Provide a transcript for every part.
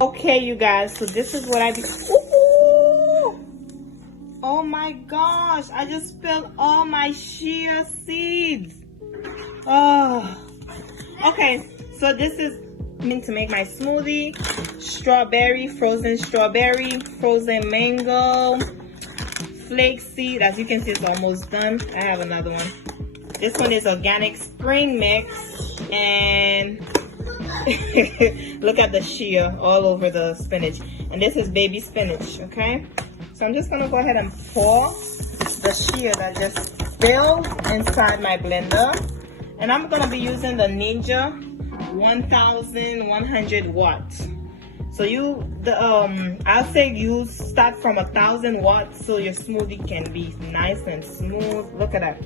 Okay, you guys, so this is what I do. Ooh! Oh my gosh, I just spilled all my chia seeds. Oh, okay, so this is to make my smoothie. Strawberry, frozen mango, flaxseed. As you can see, it's almost done. I have another one. This one is organic spring mix, and look at the chia all over the spinach. And this is baby spinach, okay? So I'm just gonna go ahead and pour the chia that just spilled inside my blender. And I'm gonna be using the Ninja 1100 watts. So I'll say you start from 1000 watts so your smoothie can be nice and smooth. Look at that.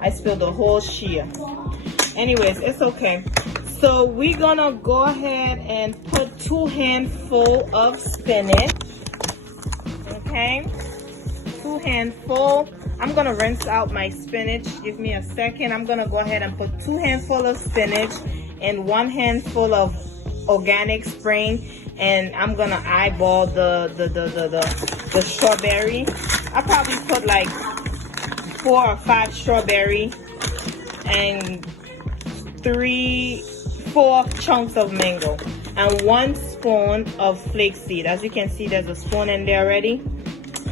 I spilled the whole chia. Anyways, it's okay. So we're gonna go ahead and put 2 handfuls of spinach. Okay, 2 handfuls. I'm gonna rinse out my spinach. Give me a second. I'm gonna go ahead and put 2 handfuls of spinach and 1 handful of organic spring, and I'm gonna eyeball the strawberry. I probably put like 4 or 5 strawberry and 4 chunks of mango and 1 spoon of flaxseed. As you can see, there's a spoon in there already.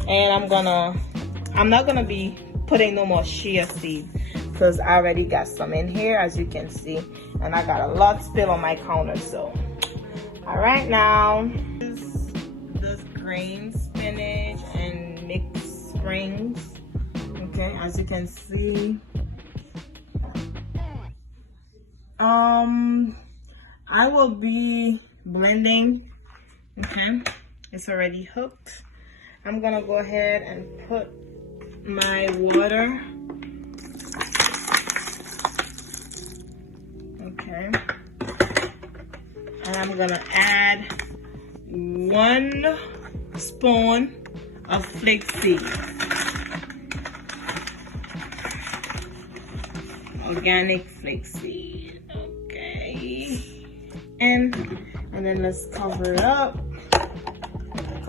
And I'm not gonna be putting no more chia seeds because I already got some in here, as you can see, and I got a lot still on my counter. So all right, now this green spinach and mixed springs. Okay, as you can see, I will be blending. Okay, it's already hooked. I'm gonna go ahead and put my water. Okay, and I'm gonna add 1 spoon of flaxseed, organic flaxseed. Okay, and then let's cover it up.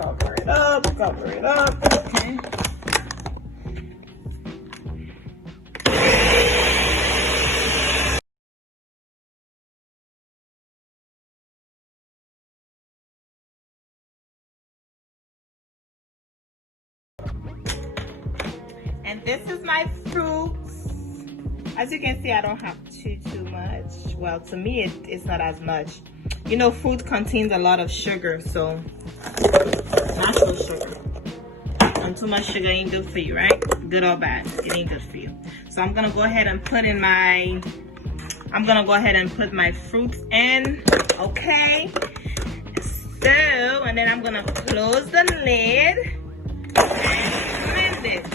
Cover it up. Okay. And this is my fruits. As you can see, I don't have too much. Well, to me, it's not as much. You know, fruit contains a lot of sugar, so natural sugar. And too much sugar ain't good for you, right? Good or bad, it ain't good for you. So I'm gonna go ahead and put my fruits in. Okay. So, and then I'm gonna close the lid and blend it.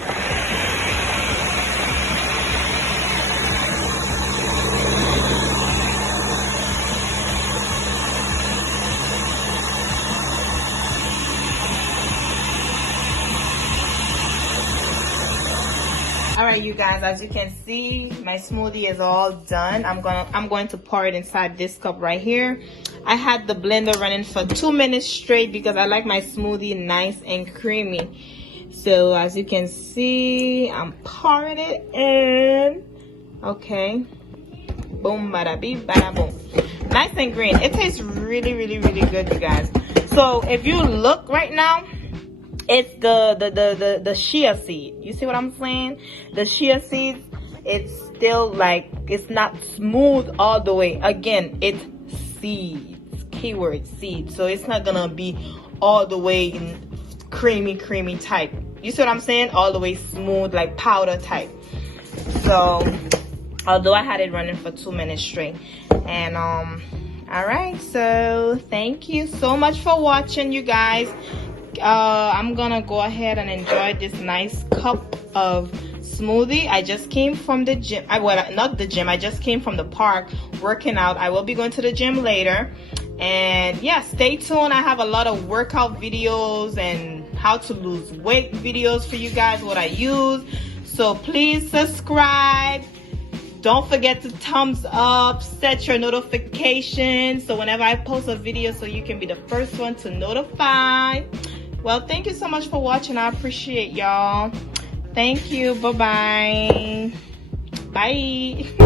All right, you guys, as you can see, my smoothie is all done. I'm going to pour it inside this cup right here. I had the blender running for 2 minutes straight because I like my smoothie nice and creamy. So as you can see, I'm pouring it in. Okay, boom, bada beep, bada boom. Nice and green. It tastes really good, you guys. So if you look right now, it's the chia seed. You see what I'm saying? The chia seeds, it's still like, it's not smooth all the way. Again, it's seeds, keyword seeds. So it's not gonna be all the way in creamy type. You see what I'm saying? All the way smooth, like powder type. So although I had it running for 2 minutes straight. And all right, so thank you so much for watching, you guys. I'm gonna go ahead and enjoy this nice cup of smoothie. I just came from the gym. Not the gym, I just came from the park working out. I will be going to the gym later. And yeah, stay tuned. I have a lot of workout videos and how to lose weight videos for you guys, what I use. So please subscribe, Don't forget to thumbs up, set your notifications so whenever I post a video so you can be the first one to notify. Well, thank you so much for watching. I appreciate y'all. Thank you. Bye-bye. Bye.